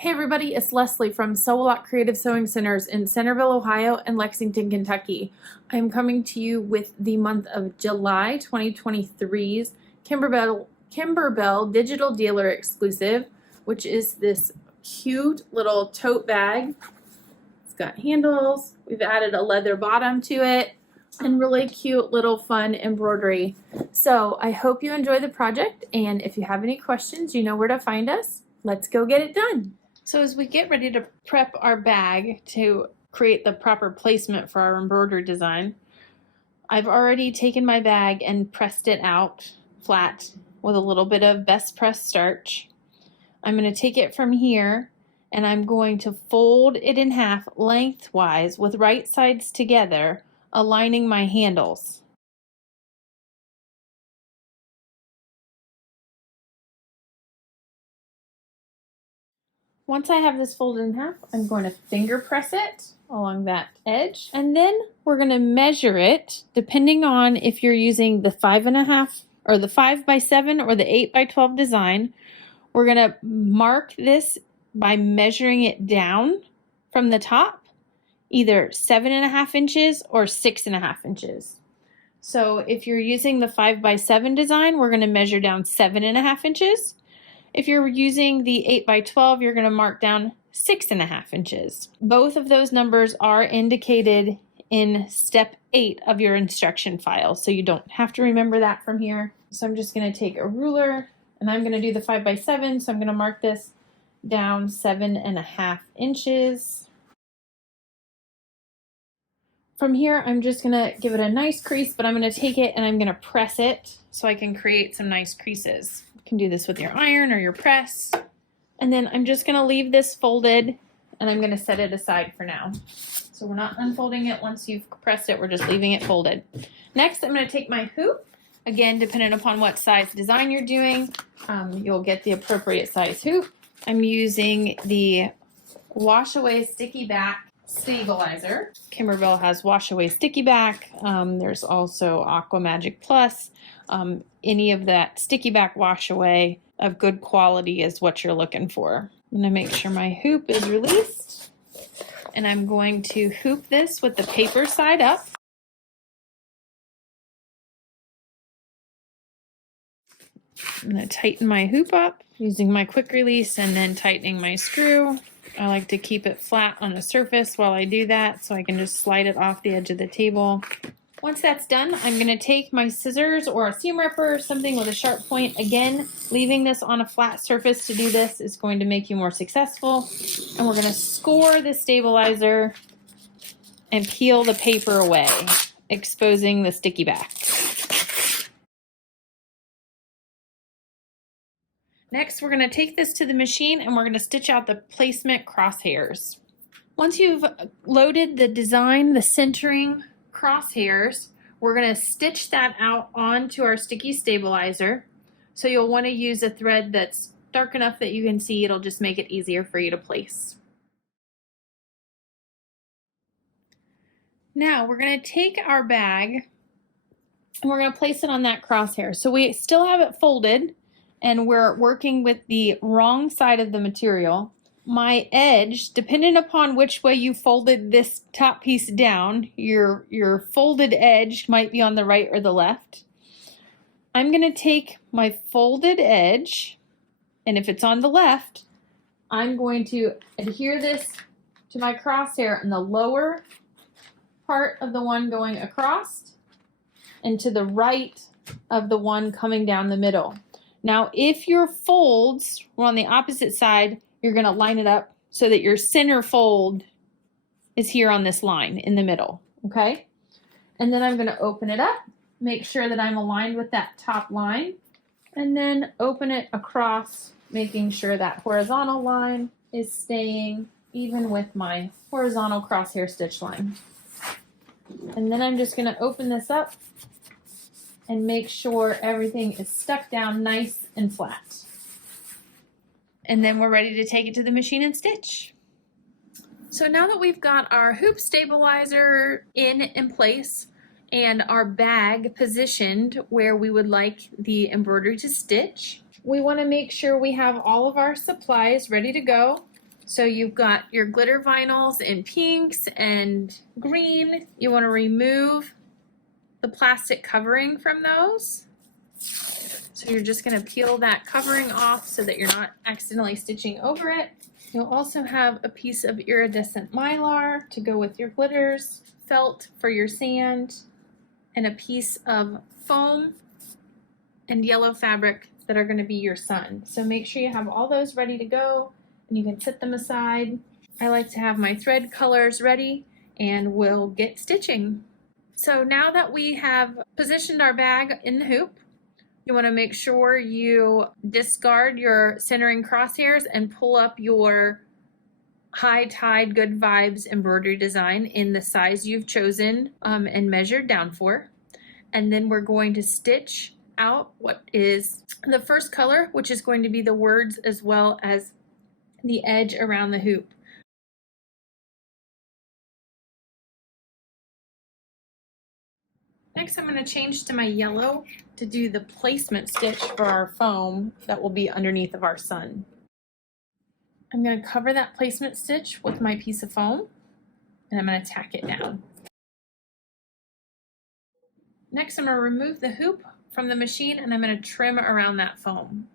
Hey everybody, it's Leslie from Sew A Lot Creative Sewing Centers in Centerville, Ohio and Lexington, Kentucky. I'm coming to you with the month of July 2023's Kimberbell Digital Dealer Exclusive, which is this cute little tote bag. It's got handles, we've added a leather bottom to it, and really cute little fun embroidery. So I hope you enjoy the project, and if you have any questions, you know where to find us. Let's go get it done. So as we get ready to prep our bag to create the proper placement for our embroidery design, I've already taken my bag and pressed it out flat with a little bit of best press starch. I'm going to take it from here and I'm going to fold it in half lengthwise with right sides together, aligning my handles. Once I have this folded in half, I'm going to finger press it along that edge, and then we're going to measure it depending on if you're using the 5.5 or the 5x7 or the 8x12 design. We're going to mark this by measuring it down from the top, either 7.5 inches or 6.5 inches. So if you're using the 5x7 design, we're going to measure down 7.5 inches. If you're using the 8x12, you're going to mark down 6.5 inches. Both of those numbers are indicated in step 8 of your instruction file, so you don't have to remember that from here. So I'm just going to take a ruler and I'm going to do the 5x7, so I'm going to mark this down 7.5 inches. From here, I'm just going to give it a nice crease, but I'm going to take it and I'm going to press it so I can create some nice creases. You can do this with your iron or your press. And then I'm just going to leave this folded and I'm going to set it aside for now. So we're not unfolding it once you've pressed it, we're just leaving it folded. Next, I'm going to take my hoop. Again, depending upon what size design you're doing, you'll get the appropriate size hoop. I'm using the Wash Away Sticky Back Stabilizer. Kimberbell has Wash Away Sticky Back. There's also Aqua Magic Plus. Any of that sticky back wash away of good quality is what you're looking for. I'm going to make sure my hoop is released, and I'm going to hoop this with the paper side up. I'm going to tighten my hoop up using my quick release and then tightening my screw. I like to keep it flat on the surface while I do that so I can just slide it off the edge of the table. Once that's done, I'm going to take my scissors or a seam ripper or something with a sharp point. Again, leaving this on a flat surface to do this is going to make you more successful. And we're going to score the stabilizer and peel the paper away, exposing the sticky back. Next, we're going to take this to the machine and we're going to stitch out the placement crosshairs. Once you've loaded the design, the centering crosshairs, we're going to stitch that out onto our sticky stabilizer. So you'll want to use a thread that's dark enough that you can see. It'll just make it easier for you to place. Now we're going to take our bag and we're going to place it on that crosshair. So we still have it folded and we're working with the wrong side of the material. My edge, depending upon which way you folded this top piece down, your folded edge might be on the right or the left. I'm going to take my folded edge, and if it's on the left, I'm going to adhere this to my crosshair in the lower part of the one going across and to the right of the one coming down the middle. Now, if your folds were on the opposite side, you're going to line it up so that your center fold is here on this line in the middle, okay? And then I'm going to open it up, make sure that I'm aligned with that top line, and then open it across, making sure that horizontal line is staying even with my horizontal crosshair stitch line. And then I'm just going to open this up and make sure everything is stuck down nice and flat. And then we're ready to take it to the machine and stitch. So now that we've got our hoop stabilizer in place and our bag positioned where we would like the embroidery to stitch, we want to make sure we have all of our supplies ready to go. So you've got your glitter vinyls in pinks and green. You want to remove the plastic covering from those. So you're just going to peel that covering off so that you're not accidentally stitching over it. You'll also have a piece of iridescent mylar to go with your glitters, felt for your sand, and a piece of foam and yellow fabric that are going to be your sun. So make sure you have all those ready to go and you can set them aside. I like to have my thread colors ready and we'll get stitching. So now that we have positioned our bag in the hoop, you want to make sure you discard your centering crosshairs and pull up your High Tide Good Vibes embroidery design in the size you've chosen and measured down for. And then we're going to stitch out what is the first color, which is going to be the words as well as the edge around the hoop. Next, I'm going to change to my yellow to do the placement stitch for our foam that will be underneath of our sun. I'm going to cover that placement stitch with my piece of foam and I'm going to tack it down. Next, I'm going to remove the hoop from the machine and I'm going to trim around that foam.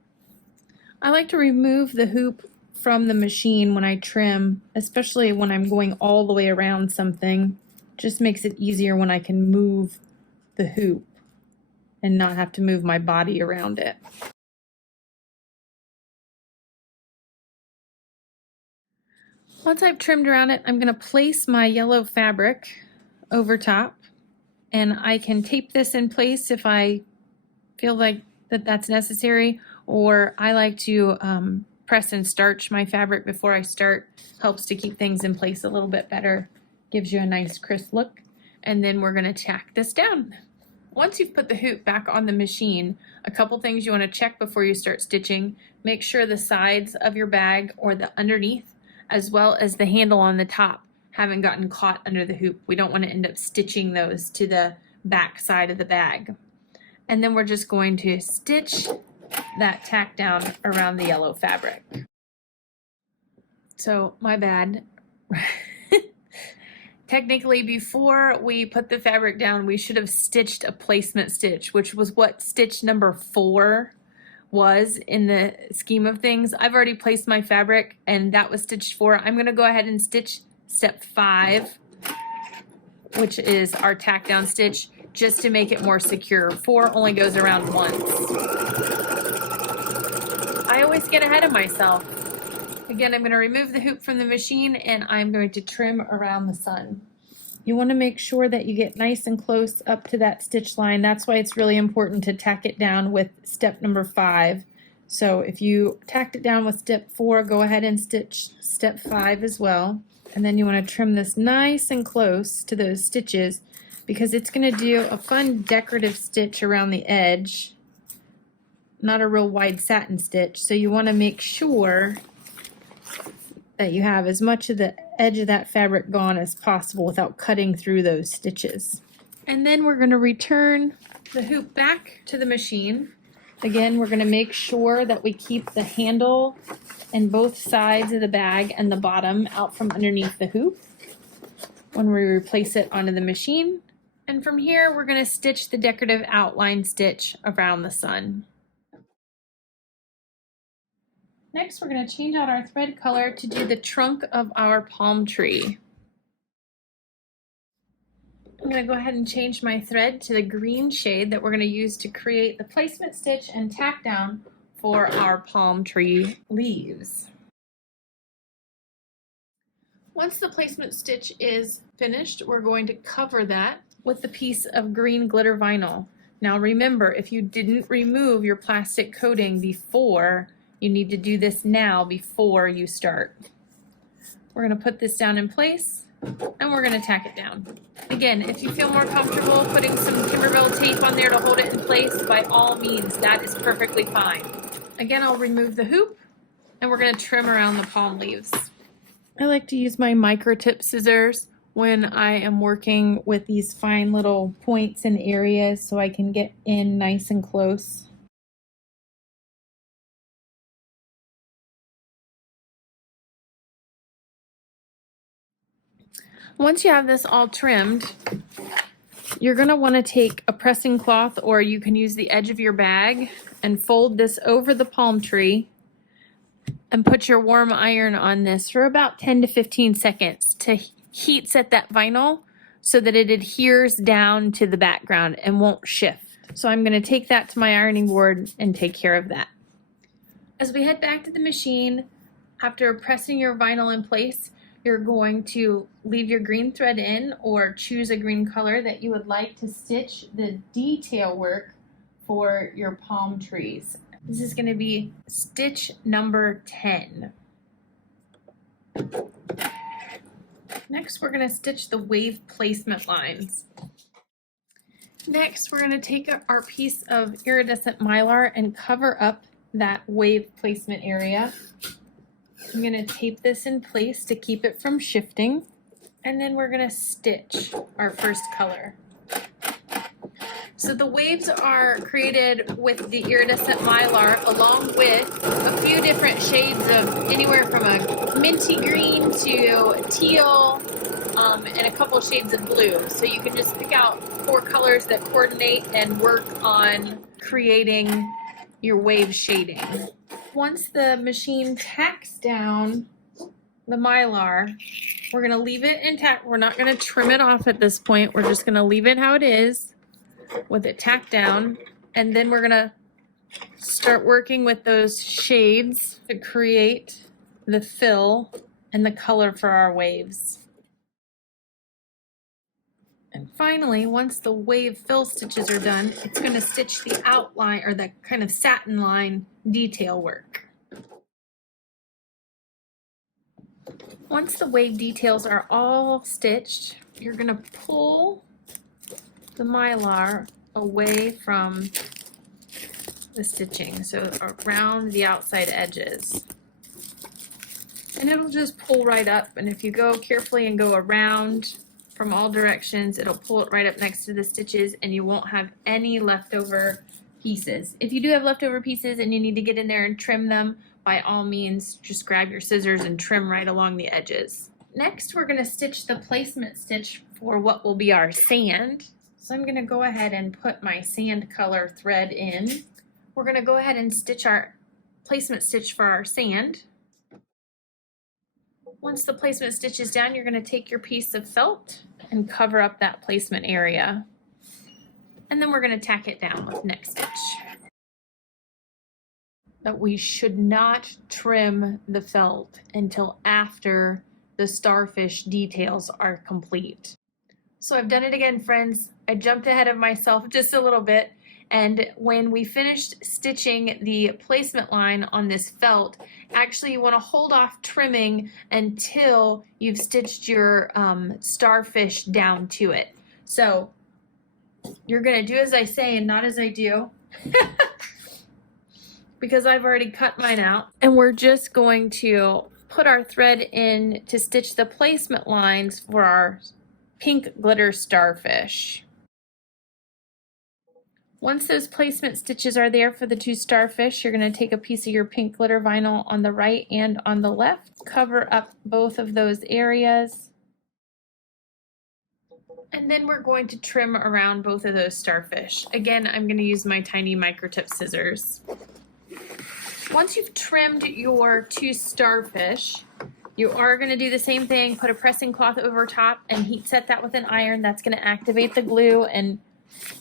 I like to remove the hoop from the machine when I trim, especially when I'm going all the way around something. Just makes it easier when I can move the hoop and not have to move my body around it. Once I've trimmed around it, I'm going to place my yellow fabric over top, and I can tape this in place if I feel like that's necessary, or I like to press and starch my fabric before I start. Helps to keep things in place a little bit better, gives you a nice crisp look. And then we're going to tack this down. Once you've put the hoop back on the machine, a couple things you want to check before you start stitching. Make sure the sides of your bag or the underneath, as well as the handle on the top, haven't gotten caught under the hoop. We don't want to end up stitching those to the back side of the bag. And then we're just going to stitch that tack down around the yellow fabric. So my bad. Technically, before we put the fabric down, we should have stitched a placement stitch, which was what stitch number 4 was in the scheme of things. I've already placed my fabric and that was stitch 4. I'm going to go ahead and stitch step 5, which is our tack down stitch, just to make it more secure. 4 only goes around once. I always get ahead of myself. Again, I'm going to remove the hoop from the machine and I'm going to trim around the sun. You want to make sure that you get nice and close up to that stitch line. That's why it's really important to tack it down with step number 5. So if you tacked it down with step 4, go ahead and stitch step 5 as well. And then you want to trim this nice and close to those stitches because it's going to do a fun decorative stitch around the edge. Not a real wide satin stitch. So you want to make sure that you have as much of the edge of that fabric gone as possible without cutting through those stitches. And then we're going to return the hoop back to the machine. Again, we're going to make sure that we keep the handle and both sides of the bag and the bottom out from underneath the hoop when we replace it onto the machine. And from here, we're going to stitch the decorative outline stitch around the sun. Next, we're going to change out our thread color to do the trunk of our palm tree. I'm going to go ahead and change my thread to the green shade that we're going to use to create the placement stitch and tack down for our palm tree leaves. Once the placement stitch is finished, we're going to cover that with a piece of green glitter vinyl. Now remember, if you didn't remove your plastic coating before, you need to do this now before you start. We're going to put this down in place and we're going to tack it down. Again, if you feel more comfortable putting some Kimberbell tape on there to hold it in place, by all means, that is perfectly fine. Again, I'll remove the hoop and we're going to trim around the palm leaves. I like to use my micro tip scissors when I am working with these fine little points and areas so I can get in nice and close. Once you have this all trimmed, you're going to want to take a pressing cloth, or you can use the edge of your bag and fold this over the palm tree and put your warm iron on this for about 10 to 15 seconds to heat set that vinyl so that it adheres down to the background and won't shift. So I'm going to take that to my ironing board and take care of that. As we head back to the machine, after pressing your vinyl in place, you're going to leave your green thread in or choose a green color that you would like to stitch the detail work for your palm trees. This is going to be stitch number 10. Next, we're going to stitch the wave placement lines. Next, we're going to take our piece of iridescent mylar and cover up that wave placement area. I'm going to tape this in place to keep it from shifting, and then we're going to stitch our first color. So the waves are created with the iridescent mylar along with a few different shades of anywhere from a minty green to teal and a couple shades of blue. So you can just pick out 4 colors that coordinate and work on creating your wave shading. Once the machine tacks down the mylar, we're going to leave it intact. We're not going to trim it off at this point. We're just going to leave it how it is with it tacked down, and then we're going to start working with those shades to create the fill and the color for our waves. And finally, once the wave fill stitches are done, it's going to stitch the outline or the kind of satin line detail work. Once the wave details are all stitched, you're going to pull the mylar away from the stitching, so around the outside edges. And it'll just pull right up, and if you go carefully and go around from all directions, it'll pull it right up next to the stitches and you won't have any leftover pieces. If you do have leftover pieces and you need to get in there and trim them, by all means, just grab your scissors and trim right along the edges. Next, we're going to stitch the placement stitch for what will be our sand. So I'm going to go ahead and put my sand color thread in. We're going to go ahead and stitch our placement stitch for our sand. Once the placement stitch is down, you're going to take your piece of felt and cover up that placement area. And then we're going to tack it down with next stitch. But we should not trim the felt until after the starfish details are complete. So I've done it again, friends. I jumped ahead of myself just a little bit, and when we finished stitching the placement line on this felt, actually you want to hold off trimming until you've stitched your starfish down to it. So you're going to do as I say and not as I do. Because I've already cut mine out, and we're just going to put our thread in to stitch the placement lines for our pink glitter starfish. Once those placement stitches are there for the 2 starfish, you're going to take a piece of your pink glitter vinyl on the right and on the left, cover up both of those areas, and then we're going to trim around both of those starfish. Again, I'm going to use my tiny microtip scissors. Once you've trimmed your 2 starfish, you are going to do the same thing, put a pressing cloth over top and heat set that with an iron. That's going to activate the glue and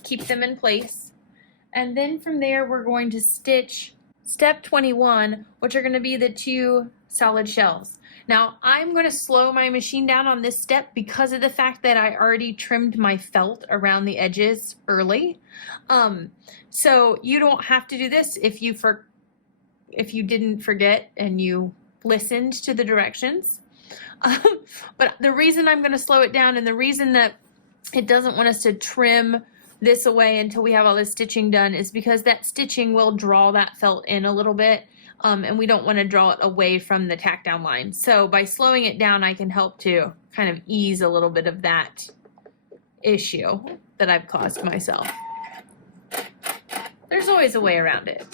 keep them in place. And then from there, we're going to stitch step 21, which are going to be the 2 solid shells. Now, I'm going to slow my machine down on this step because of the fact that I already trimmed my felt around the edges early. So you don't have to do this if you didn't forget and you listened to the directions. But the reason I'm going to slow it down, and the reason that it doesn't want us to trim this away until we have all this stitching done, is because that stitching will draw that felt in a little bit, and we don't want to draw it away from the tack down line. So by slowing it down, I can help to kind of ease a little bit of that issue that I've caused myself. There's always a way around it.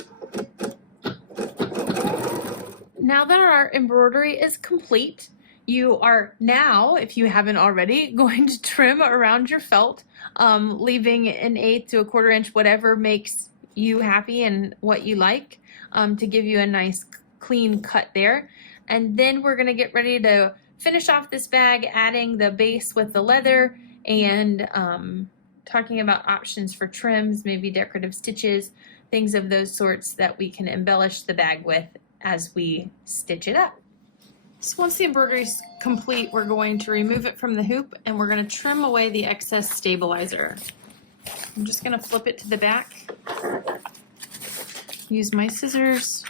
Now that our embroidery is complete, You are now, if you haven't already, going to trim around your felt, leaving an 1/8 to a 1/4 inch, whatever makes you happy and what you like, to give you a nice clean cut there. And then we're gonna get ready to finish off this bag, adding the base with the leather and talking about options for trims, maybe decorative stitches, things of those sorts that we can embellish the bag with as we stitch it up. So once the embroidery is complete, we're going to remove it from the hoop and we're going to trim away the excess stabilizer. I'm just going to flip it to the back, use my scissors,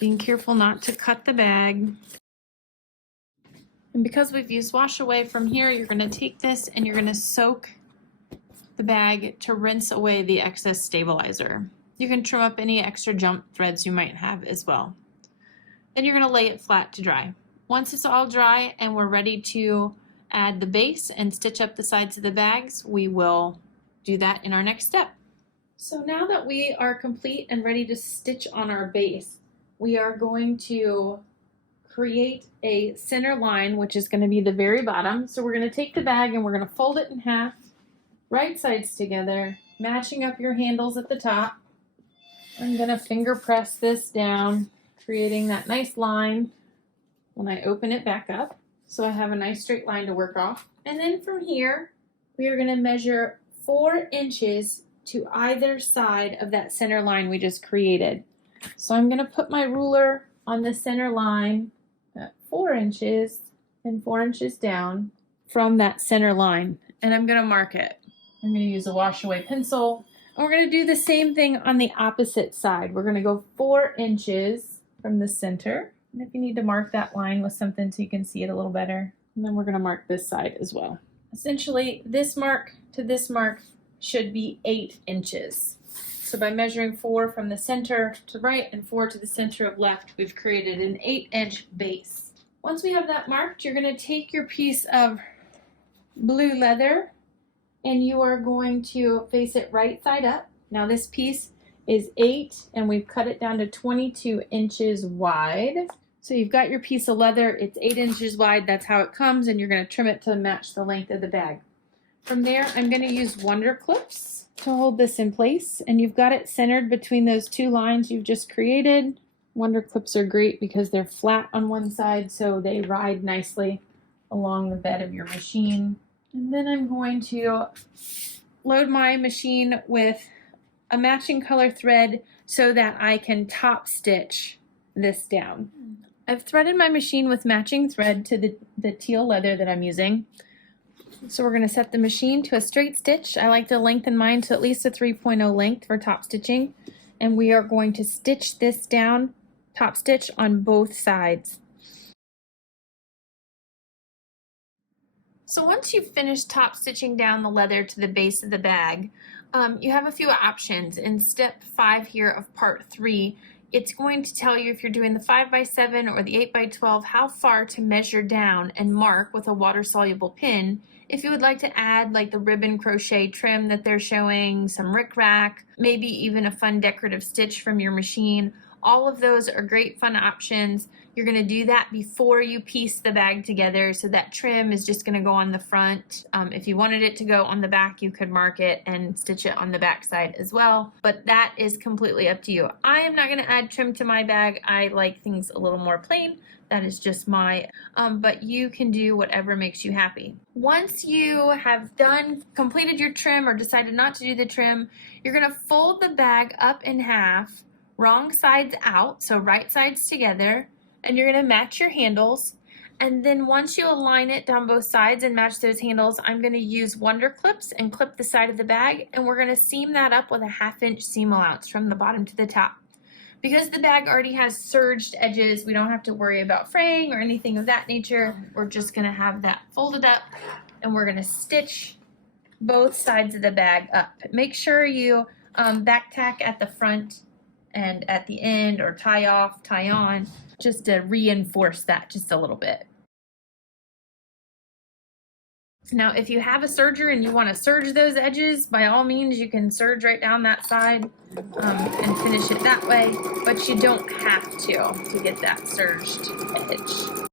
being careful not to cut the bag. And because we've used wash away from here, you're going to take this and you're going to soak the bag to rinse away the excess stabilizer. You can trim up any extra jump threads you might have as well. Then you're going to lay it flat to dry. Once it's all dry and we're ready to add the base and stitch up the sides of the bags, we will do that in our next step. So now that we are complete and ready to stitch on our base, we are going to create a center line, which is going to be the very bottom. So we're going to take the bag and we're going to fold it in half, right sides together, matching up your handles at the top. I'm going to finger press this down, creating that nice line when I open it back up. So I have a nice straight line to work off. And then from here, we are going to measure 4 inches to either side of that center line we just created. So I'm going to put my ruler on the center line at 4 inches and 4 inches down from that center line. And I'm going to mark it. I'm going to use a wash away pencil. And we're going to do the same thing on the opposite side. We're going to go 4 inches from the center. And if you need to mark that line with something so you can see it a little better. And then we're going to mark this side as well. Essentially, this mark to this mark should be 8 inches. So by measuring 4 from the center to right and 4 to the center of left, we've created an 8-inch base. Once we have that marked, you're going to take your piece of blue leather and you are going to face it right side up. Now this piece is 8 and we've cut it down to 22 inches wide. So you've got your piece of leather, it's 8 inches wide, that's how it comes, and you're going to trim it to match the length of the bag. From there, I'm going to use Wonder Clips to hold this in place, and you've got it centered between those 2 lines you've just created. Wonder Clips are great because they're flat on one side, so they ride nicely along the bed of your machine. And then I'm going to load my machine with a matching color thread so that I can top stitch this down. I've threaded my machine with matching thread to the teal leather that I'm using. So we're going to set the machine to a straight stitch. I like to lengthen mine to at least a 3.0 length for top stitching. And we are going to stitch this down, top stitch on both sides. So once you've finished top stitching down the leather to the base of the bag, you have a few options. In step 5 here of part 3, it's going to tell you if you're doing the 5x7 or the 8x12 how far to measure down and mark with a water-soluble pin. If you would like to add like the ribbon crochet trim that they're showing, some rickrack, maybe even a fun decorative stitch from your machine, all of those are great fun options. You're going to do that before you piece the bag together, so that trim is just going to go on the front. If you wanted it to go on the back, you could mark it and stitch it on the back side as well, but that is completely up to you. I am not going to add trim to my bag. I like things a little more plain. That is just my, but you can do whatever makes you happy. Once you have completed your trim or decided not to do the trim, you're going to fold the bag up in half, wrong sides out, so right sides together, and you're going to match your handles. And then once you align it down both sides and match those handles, I'm going to use Wonder Clips and clip the side of the bag, and we're going to seam that up with a 1/2 inch seam allowance from the bottom to the top. Because the bag already has serged edges, we don't have to worry about fraying or anything of that nature. We're just going to have that folded up, and we're going to stitch both sides of the bag up. Make sure you back tack at the front and at the end, or tie off, tie on, just to reinforce that just a little bit. Now, if you have a serger and you want to serge those edges, by all means, you can serge right down that side and finish it that way, but you don't have to get that serged edge.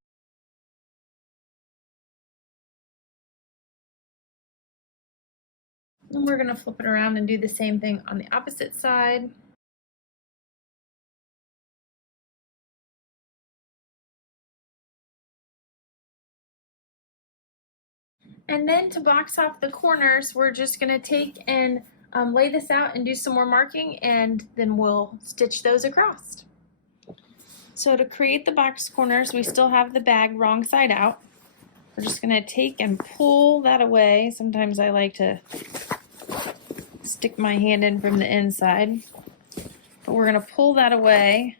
And we're gonna flip it around and do the same thing on the opposite side. And then to box off the corners, we're just gonna take and lay this out and do some more marking, and then we'll stitch those across. So to create the box corners, we still have the bag wrong side out. We're just gonna take and pull that away. Sometimes I like to stick my hand in from the inside, but we're gonna pull that away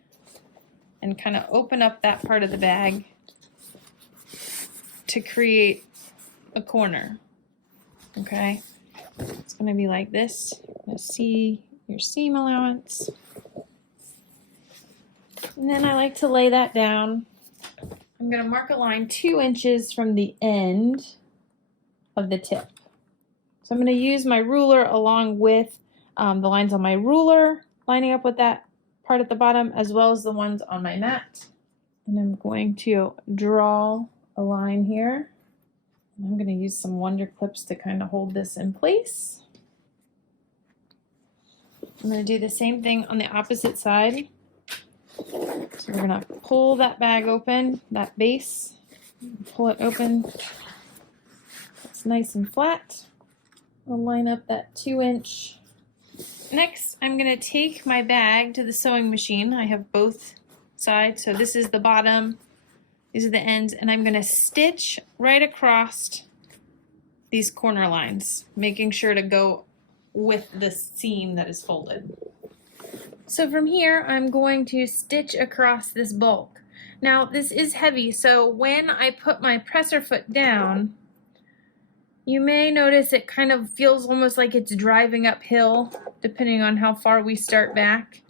and kind of open up that part of the bag to create a corner. Okay, it's going to be like this. You see your seam allowance, and then I like to lay that down. I'm going to mark a line 2 inches from the end of the tip. So I'm going to use my ruler along with the lines on my ruler, lining up with that part at the bottom, as well as the ones on my mat. And I'm going to draw a line here. I'm going to use some Wonder Clips to kind of hold this in place. I'm going to do the same thing on the opposite side. So we're going to pull that bag open, that base, pull it open. It's nice and flat. I'll line up that 2 inch. Next, I'm going to take my bag to the sewing machine. I have both sides, so this is the bottom. These are the ends, and I'm going to stitch right across these corner lines, making sure to go with the seam that is folded. So from here, I'm going to stitch across this bulk. Now, this is heavy, so when I put my presser foot down, you may notice it kind of feels almost like it's driving uphill, depending on how far we start back,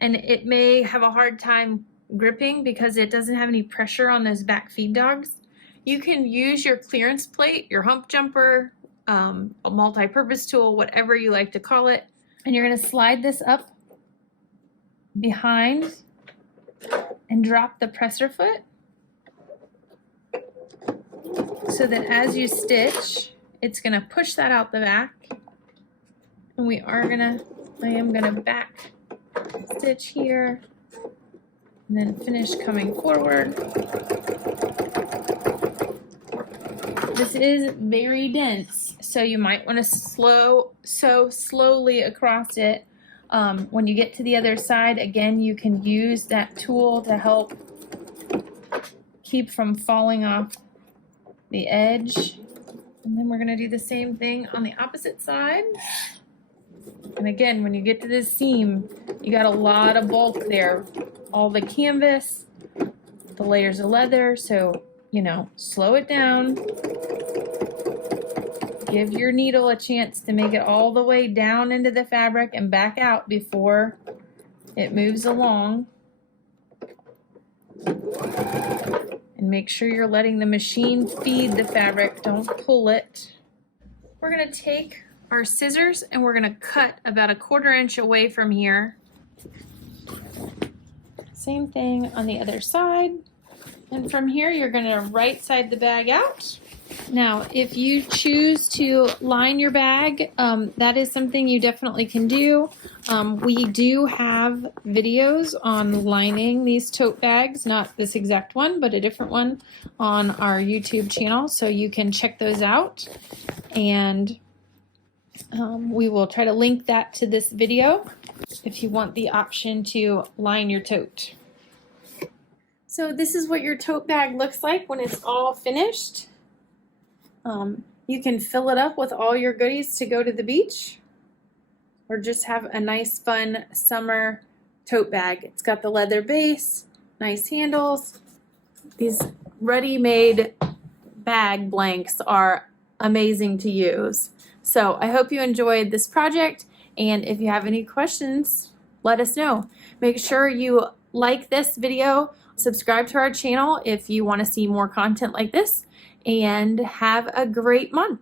and it may have a hard time gripping because it doesn't have any pressure on those back feed dogs. You can use your clearance plate, your hump jumper, a multi-purpose tool, whatever you like to call it, and you're going to slide this up behind and drop the presser foot so that as you stitch, it's going to push that out the back, and I am going to back stitch here and then finish coming forward. This is very dense, so you might want to sew slowly across it. When you get to the other side, again, you can use that tool to help keep from falling off the edge. And then we're going to do the same thing on the opposite side. And again, when you get to this seam, you got a lot of bulk there. All the canvas, the layers of leather, so, you know, slow it down. Give your needle a chance to make it all the way down into the fabric and back out before it moves along. And make sure you're letting the machine feed the fabric, don't pull it. We're going to take our scissors and we're going to cut about 1/4 inch away from here. Same thing on the other side. And from here, you're going to right side the bag out. Now, if you choose to line your bag, that is something you definitely can do. We do have videos on lining these tote bags, not this exact one, but a different one on our YouTube channel, so you can check those out. And we will try to link that to this video if you want the option to line your tote. So this is what your tote bag looks like when it's all finished. You can fill it up with all your goodies to go to the beach, or just have a nice fun summer tote bag. It's got the leather base, nice handles. These ready-made bag blanks are amazing to use. So I hope you enjoyed this project, and if you have any questions, let us know. Make sure you like this video, subscribe to our channel if you want to see more content like this, and have a great month.